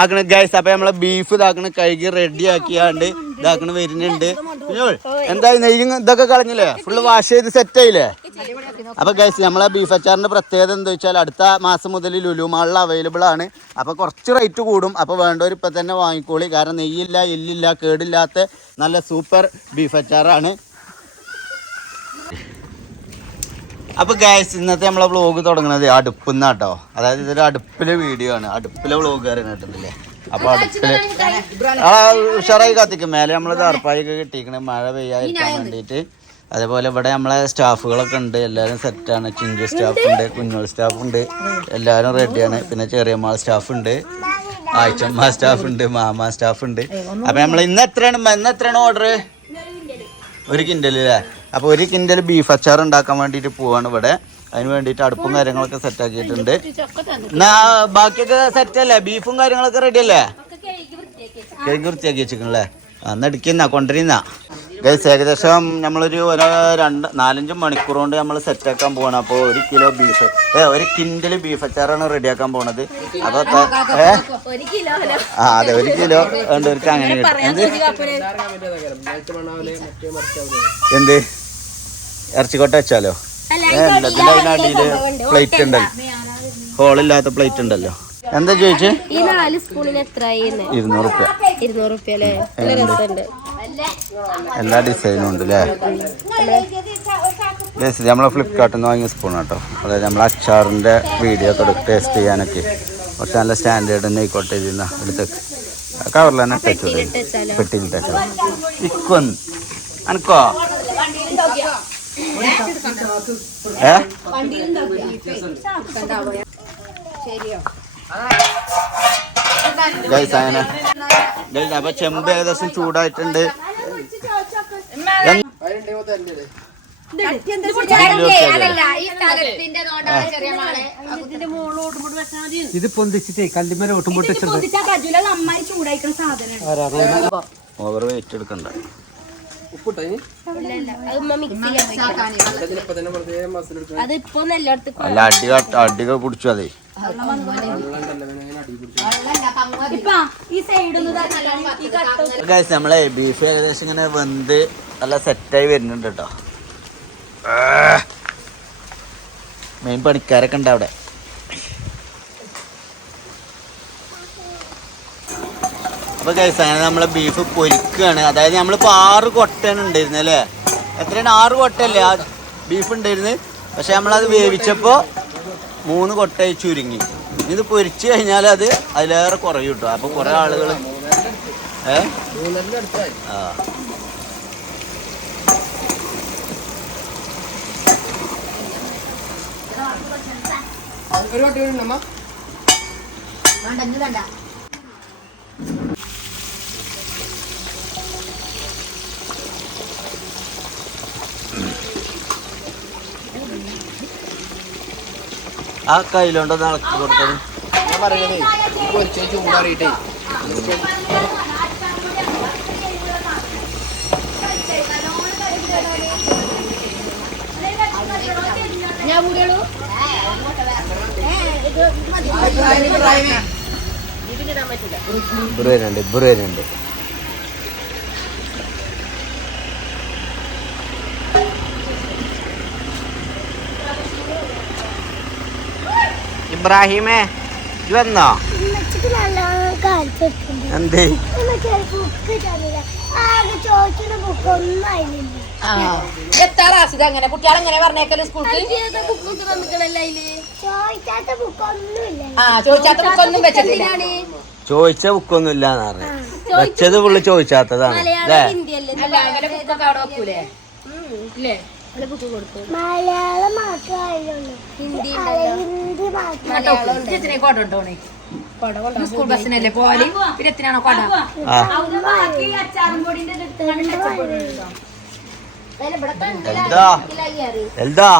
ആക്കണ. Guys അപ്പൊ നമ്മളെ beef ഇതാക്കണ. കഴുകി റെഡി ആക്കിയാണ്ട് ഇതാക്കണ വരുന്നുണ്ട്. എന്താ നെയ്യും ഇതൊക്കെ കളഞ്ഞില്ലേ? ഫുള്ള് വാഷ് ചെയ്ത് സെറ്റ് ആയില്ലേ? അപ്പൊ ഗൈസ് നമ്മളെ ബീഫ് അച്ചാറിന്റെ പ്രത്യേകത എന്താ വെച്ചാൽ അടുത്ത മാസം മുതൽ ലുലു മാളിൽ അവൈലബിൾ ആണ്. അപ്പൊ കുറച്ച് റേറ്റ് കൂടും. അപ്പൊ വേണ്ടവർ ഇപ്പൊ തന്നെ വാങ്ങിക്കോളി. കാരണം നെയ്യില്ല എല്ലില്ല കേടില്ലാത്ത നല്ല സൂപ്പർ ബീഫ് അച്ചാറാണ്. അപ്പൊ ഗൈസ് ഇന്നത്തെ നമ്മളെ വ്ലോഗ് തുടങ്ങുന്നത് അടുപ്പുന്ന കേട്ടോ അതായത് ഇതൊരു അടുപ്പിലെ വീഡിയോ ആണ്. അടുപ്പിലെ വ്ളോഗ് കിട്ടുന്നില്ലേ അപ്പൊ അടുപ്പിൽ ഉഷാറായി കത്തിക്കും. മേലെ നമ്മൾ തറപ്പായൊക്കെ കിട്ടിയിരിക്കണ മഴ പെയ്യാതിരിക്കാൻ വേണ്ടിയിട്ട് അതേപോലെ ഇവിടെ നമ്മളെ സ്റ്റാഫുകളൊക്കെ ഉണ്ട്. എല്ലാവരും സെറ്റാണ് ചിഞ്ചു സ്റ്റാഫ് ഉണ്ട് കുഞ്ഞോൾ സ്റ്റാഫ് ഉണ്ട്. എല്ലാവരും റെഡിയാണ് പിന്നെ ചെറിയമ്മാൾ സ്റ്റാഫ് ഉണ്ട്. ആഴ്ചമ്മ സ്റ്റാഫ് ഉണ്ട്. മാമ സ്റ്റാഫ് ഉണ്ട്. അപ്പൊ നമ്മൾ ഇന്ന് എത്രയാണ്? ഇന്ന് എത്രയാണ് ഓർഡർ ഒരു കിൻഡൽ അല്ലേ അപ്പോൾ ഒരു കിൻഡൽ ബീഫ് അച്ചാർ ഉണ്ടാക്കാൻ വേണ്ടിയിട്ട് പോവാണ് ഇവിടെ. അതിന് വേണ്ടിയിട്ട് അടുപ്പും കാര്യങ്ങളൊക്കെ സെറ്റ് ആക്കിയിട്ടുണ്ട്. എന്നാ ബാക്കിയൊക്കെ സെറ്റ് അല്ലേ? ബീഫും കാര്യങ്ങളൊക്കെ റെഡി അല്ലേ? കേക്ക് വൃത്തിയാക്കി വെച്ചിരിക്കണല്ലേ? അന്ന് എടുക്കുന്ന കൊണ്ടിരുന്ന ഗൈസ് ഏകദേശം നമ്മളൊരു ഒരു രണ്ട് നാലഞ്ച് മണിക്കൂർ കൊണ്ട് നമ്മൾ സെറ്റ് ആക്കാൻ പോവാണ്. അപ്പോൾ ഒരു കിലോ ബീഫ് ഏ ഒരു കിൻഡൽ ബീഫ് അച്ചാറാണ് റെഡി ആക്കാൻ പോണത്. അപ്പോൾ ഏ? ഒരു ആ അതെ ഒരു കിലോ വേണ്ടവർക്ക് അങ്ങനെ കിട്ടും. എന്ത്? എന്ത്? ഇറച്ചിക്കോട്ട വെച്ചാലോ? ഇതിന്റെ പ്ലേറ്റ് ഉണ്ടല്ലോ. ഹോളില്ലാത്ത പ്ലേറ്റ് ഉണ്ടല്ലോ. എന്താ ചോദിച്ചു? ഈ നാല് സ്പൂണിന് ഇരുന്നൂറ് റുപ്യ. ഇരുന്നൂറ് റുപ്യ അല്ലേ? നല്ല രസമുണ്ട്. എല്ലാ ഡിസൈനും ഉണ്ട് അല്ലേ ജസ്റ്റ് നമ്മളെ ഫ്ലിപ്കാർട്ടിൽ നിന്ന് വാങ്ങിയ സ്പൂൺ കേട്ടോ അതായത് നമ്മൾ അച്ചാറിന്റെ വീഡിയോ ഒക്കെ എടുത്ത് ടേസ്റ്റ് ചെയ്യാനൊക്കെ. കുറച്ച് നല്ല സ്റ്റാൻഡേർഡ് തന്നെ ആയിക്കോട്ടെ ഇതിന്ന് എടുത്തേക്ക് കവറിൽ തന്നെ പെട്ടിയിൽ ഇട്ടേച്ചോ ഇക്കൊന്ന് അനക്കോ? ഗൈസ് അങ്ങനെ. ഗൈസ് അപ്പൊ ചെമ്പ് ഏകദേശം ചൂടായിട്ടുണ്ട്. എന്ത്- ഇത് പൊന്തിച്ചിട്ടേ? കല്ലുമല ഒട്ടും പൊട്ടിച്ചത് ഓവർ വെയിറ്റ് എടുക്കണ്ട. അല്ല അടി അടികൾ പിടിച്ചു അതെ. നമ്മളെ ബീഫ് ഏകദേശം ഇങ്ങനെ വെന്ത് നല്ല സെറ്റായി വരുന്നുണ്ട് കേട്ടോ മെയിൻ പണിക്കാരൊക്കെ ഉണ്ട് അവിടെ. അപ്പൊ ഗൈസ് അങ്ങനെ നമ്മളെ ബീഫ് പൊരിക്കുകയാണ് അതായത് നമ്മളിപ്പോ ആറ് കൊട്ടയാണ് ഉണ്ടായിരുന്നത് അല്ലേ എത്രയാണ്? ആറ് കൊട്ടയല്ലേ? ആ ബീഫ് ഉണ്ടായിരുന്നത് പക്ഷെ നമ്മളത് വേവിച്ചപ്പോ മൂന്ന് കൊട്ടയായി ചുരുങ്ങി. ഇത് പൊരിച്ചു കഴിഞ്ഞാൽ അത് അതിലേറെ കുറയും കിട്ടും. അപ്പൊ കുറെ ആളുകൾ ഏ? ആ. ആ കയ്യിലോണ്ട് നടക്കി കൊടുത്തത്? ഞാൻ പറയണതേ പൊരിച്ച ചൂടാറിയിട്ടേ ഞാൻ കൂടിയുള്ളൂ ഇബ്രു വരുന്നുണ്ട് ഇബ്രു വരുന്നുണ്ട് ഇബ്രാഹിമേ വന്നോ? എന്തേ? എത്ര റാസിത അങ്ങനെ കുട്ടികൾ എങ്ങനെ പറഞ്ഞേക്കൽ സ്കൂൾക്ക് ആ ചോദിച്ചാത്ത ബുക്കൊന്നും വെച്ചിട്ടില്ല. ചോദിച്ച ബുക്കൊന്നും ഇല്ല വെച്ചത് പുള്ളി ചോദിച്ചാത്തതാണ്. അല്ലേ? മലയാളം ഹിന്ദി ബുക്ക് കൊടുത്തു മലയാളം മാത്രമേ ഹിന്ദി സ്കൂൾ ബസ്സിനല്ലേ പോവാൽ പിന്നെ എത്തിനാണോ കൊട? ആ. എന്താ? എന്താ?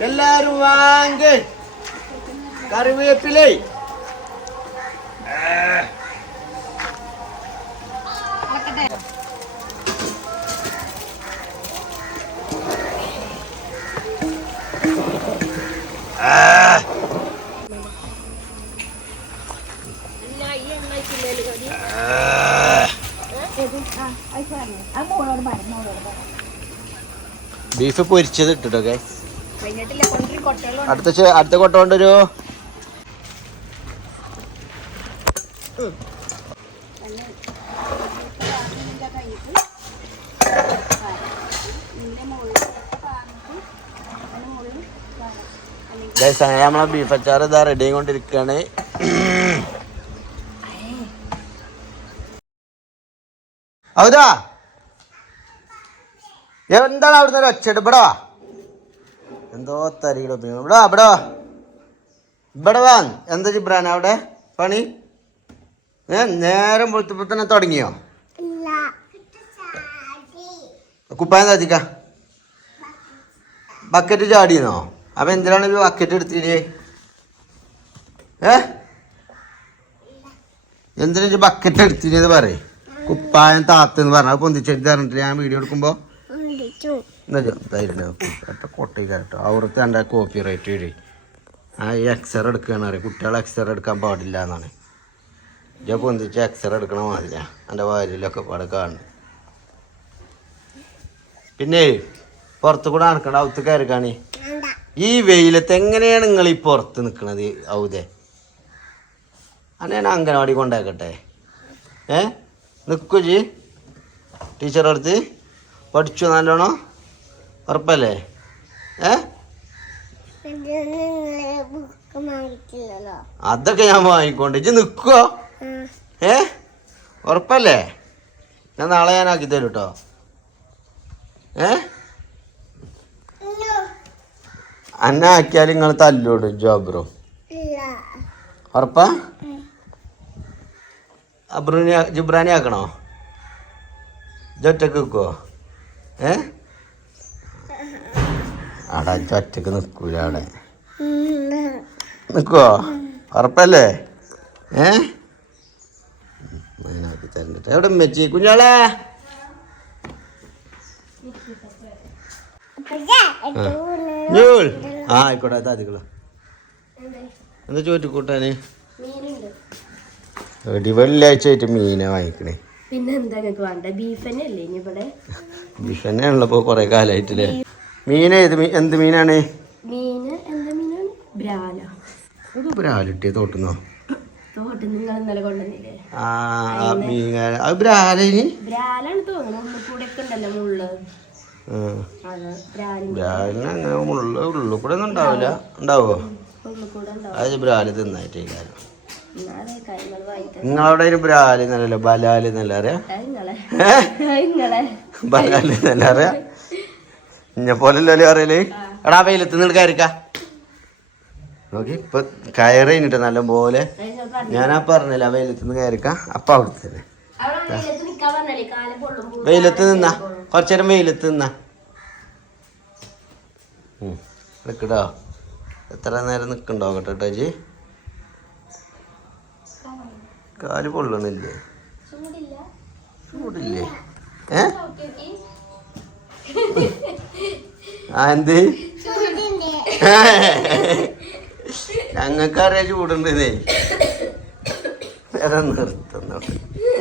എല്ലാരും വാങ്ങ. കറിവേപ്പിലേ. ബീഫ് പൊരിച്ചത് ഇട്ടിട്ടോ ഗൈസ് അടുത്ത അടുത്ത കൊട്ട അങ്ങനെ നമ്മളെ ബീഫ് അച്ചാർ ഇതാ റെഡി ആയിക്കൊണ്ടിരിക്കുകയാണ് ഔതാ എന്താണ് അവിടുന്ന് ഒരു ഒച്ചയുടെ ഇവിടെ വാ. എന്തോ തരികിട ഇവിടെ വാ ഇവിടെ വാ ഇവിടെ വാ. എന്താ ജിബ്രാൻ അവിടെ? പണി? ഏ നേരം വെളുത്തപ്പോ തന്നെ തുടങ്ങിയോ? കുപ്പായം താത്തിക്ക. ബക്കറ്റ് ചാടിയെന്നോ? അപ്പൊ എന്തിനാണ് ഈ ബക്കറ്റ് എടുത്തിട്ട് ഏ? എന്തിനാ ബക്കറ്റ് എടുത്തിട്ട് പറയേ? കുപ്പായം താത്തെന്ന് പറഞ്ഞ. പൊന്തിച്ചെടുത്ത് പറഞ്ഞിട്ട് ഞാൻ വീഡിയോ എടുക്കുമ്പോ? വിളിച്ചു എന്നാ കൊട്ടയി കേട്ടോ അവിടുത്തെ എന്റെ കോപ്പി റൈറ്റ് വരെ. ആ ഈ എക്സറ എടുക്കുകയാണ് അറിയാം? കുട്ടികളെ എക്സറ എടുക്കാൻ പാടില്ല എന്നാണ്. ഇജ്ജ പൊന്തിച്ച് എക്സർ എടുക്കണ മാതിരിയാ? എന്റെ വാരിലൊക്കെ പാടെ കാണുന്നു പിന്നെ പുറത്ത് കൂടെ നടക്കണ്ട അവത്ത് കയറുകയാണ് ഈ വെയിലത്ത് എങ്ങനെയാണ് നിങ്ങൾ ഈ പുറത്ത് നിൽക്കണത് ഔദേ അന്നെ ഞാൻ അംഗനവാടി കൊണ്ടാക്കട്ടെ. ഏ? നിൽക്കൂ ജി ടീച്ചറെ അടുത്ത്. പഠിച്ചു നല്ലോണം? ഉറപ്പല്ലേ? ഏ? അതൊക്കെ ഞാൻ വാങ്ങിക്കോണ്ട്. ഇജ്ജ് നിൽക്കുവോ ഏ? ഉറപ്പല്ലേ? ഞാൻ നാളെ ഞാൻ ആക്കി തരും കേട്ടോ ഏ? അന്നെ ആക്കിയാൽ നിങ്ങൾ തല്ലോടും ജോബ്രോ. ഉറപ്പാ? അബ്രുനി ജിബ്രാനി ആക്കണോ? ജൊറ്റക്ക് നിൽക്കുവോ ഏ? അവിടെ ഇജ്ജ് ഒറ്റയ്ക്ക് നിൽക്കൂല അവിടെ. നിൽക്കുവോ ഉറപ്പല്ലേ? ഏ? അതിനാക്കി തരണ്ടിട്ട് എവിടെ മെച്ചി കുഞ്ഞാളെ? ആ ആയിക്കോട്ടെ താതിക്കളോ എന്താ ചോറ്റിക്കൂട്ടാന് എടി വെള്ളിയാഴ്ച ആയിട്ട് മീനെ വാങ്ങിക്കണേ. പിന്നെ എന്താ നിങ്ങൾക്ക് വേണ്ട ബീഫ് തന്നെ അല്ലേ ഇനി ഇവിടെ? ബീഫ് തന്നെയാണല്ലോ ഇപ്പോൾ കുറേ കാലമായിട്ടില്ലേ മീൻ ഏത് മീൻ എന്ത് മീനാണ്? മീന് എന്താ മീനാണ്? ബ്രാല. അത് ബ്രാലിട്ടിയ തോട്ടുന്നോ? തോട്ട് നിങ്ങൾ ഇന്നലെ കൊണ്ടുവന്നില്ലേ? ആ മീൻ അത് ബ്രാലിനി ബ്രാലാണ് തോന്നുന്നു. ഉള്ളിൽ കൂടെ ഒക്കെ ഉണ്ടല്ലോ മുള്ള്. ബ്രാലിന് അങ്ങനെ ഉള്ള ഉള്ളു കൂടെ ഒന്നും ഉണ്ടാവില്ല. ഉണ്ടാവോ? അത് ബ്രാൽ തിന്നായിട്ടേ വാങ്ങിക്കാം നിങ്ങളവിടെ ഒരു ബ്രാലി എന്നല്ലല്ലോ ബലാലി എന്നല്ല അറിയാം? ബലാലി എന്നല്ല അറിയാം? ഇന്നെ പോലല്ലോ അറിയൽ എടാ വെയിലത്ത് നിന്ന് കയറിക്ക. നോക്കി ഇപ്പൊ കയറി കഴിഞ്ഞിട്ട് നല്ല പോലെ ഞാനാ പറഞ്ഞില്ല വെയിലത്ത് നിന്ന് കയറിക്ക. അപ്പൊ അവിടെ തന്നെ അവിടെ വെയിലത്ത് നിന്നാ. കുറച്ചേരം വെയിലത്ത് നിന്നാ. ഉം. നിക്കടോ എത്ര നേരം നിക്കണ്ടോ കേട്ടോ ജി കാൽ പൊള്ളണില്ലേ? ചൂടില്ല. ഏ? ആ എന്ത്? ഞങ്ങൾക്കറിയാം ചൂടുണ്ടെന്നേ. വേറെ നിർത്തുന്നു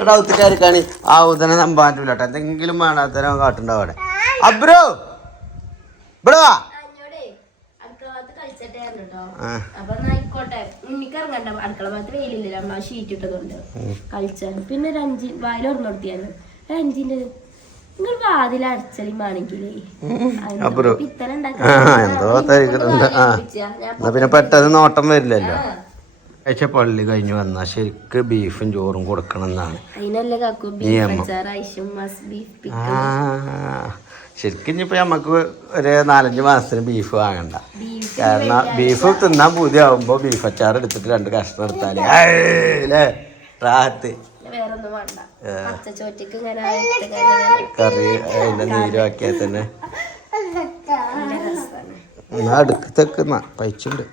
എടാ ഒത്തുകാരിക്കാണ് ആ ഉദന നമ്പാൻ കേട്ടോ എന്തെങ്കിലും വേണാത്തരം കാട്ടുണ്ടാവും അവിടെ. അബ്രോ ഇവിടെ വാ. ആ. അപ്പൊ എന്നാ ആയിക്കോട്ടെ. ഉണ്ണിക്ക് ഇറങ്ങണ്ട. അടുക്കള ഭാഗത്ത് വെയിലില്ല ആ ഷീറ്റ് ഇട്ടതുകൊണ്ട് കളിച്ചാൽ പിന്നെ ഒരു അഞ്ച് വായിൽ ഒരെണ്ണോടത്തിയാലും ഒരു അഞ്ചിന്റെ നിങ്ങൾ വാതിൽ ആ പിന്നെ പെട്ടെന്ന് നോട്ടം വരില്ലല്ലോ. ആഴ്ച പള്ളി കഴിഞ്ഞ് വന്നാ ശരിക്ക് ബീഫും ചോറും കൊടുക്കണം എന്നാണ് ശരിക്കും ഇനിയിപ്പോ നമുക്ക് ഒരു നാലഞ്ച് മാസത്തിന് ബീഫ് വാങ്ങണ്ട. കാരണം ബീഫ് തിന്നാൻ പൂതിയാവുമ്പോ ബീഫ് അച്ചാർ എടുത്തിട്ട് രണ്ട് കഷ്ണം എടുത്താൽ അല്ലേ കറി അതിന്റെ നീരാക്കിയാൽ തന്നെ. എന്നാ അടുക്കത്തൊക്കെ പൈച്ചുണ്ട്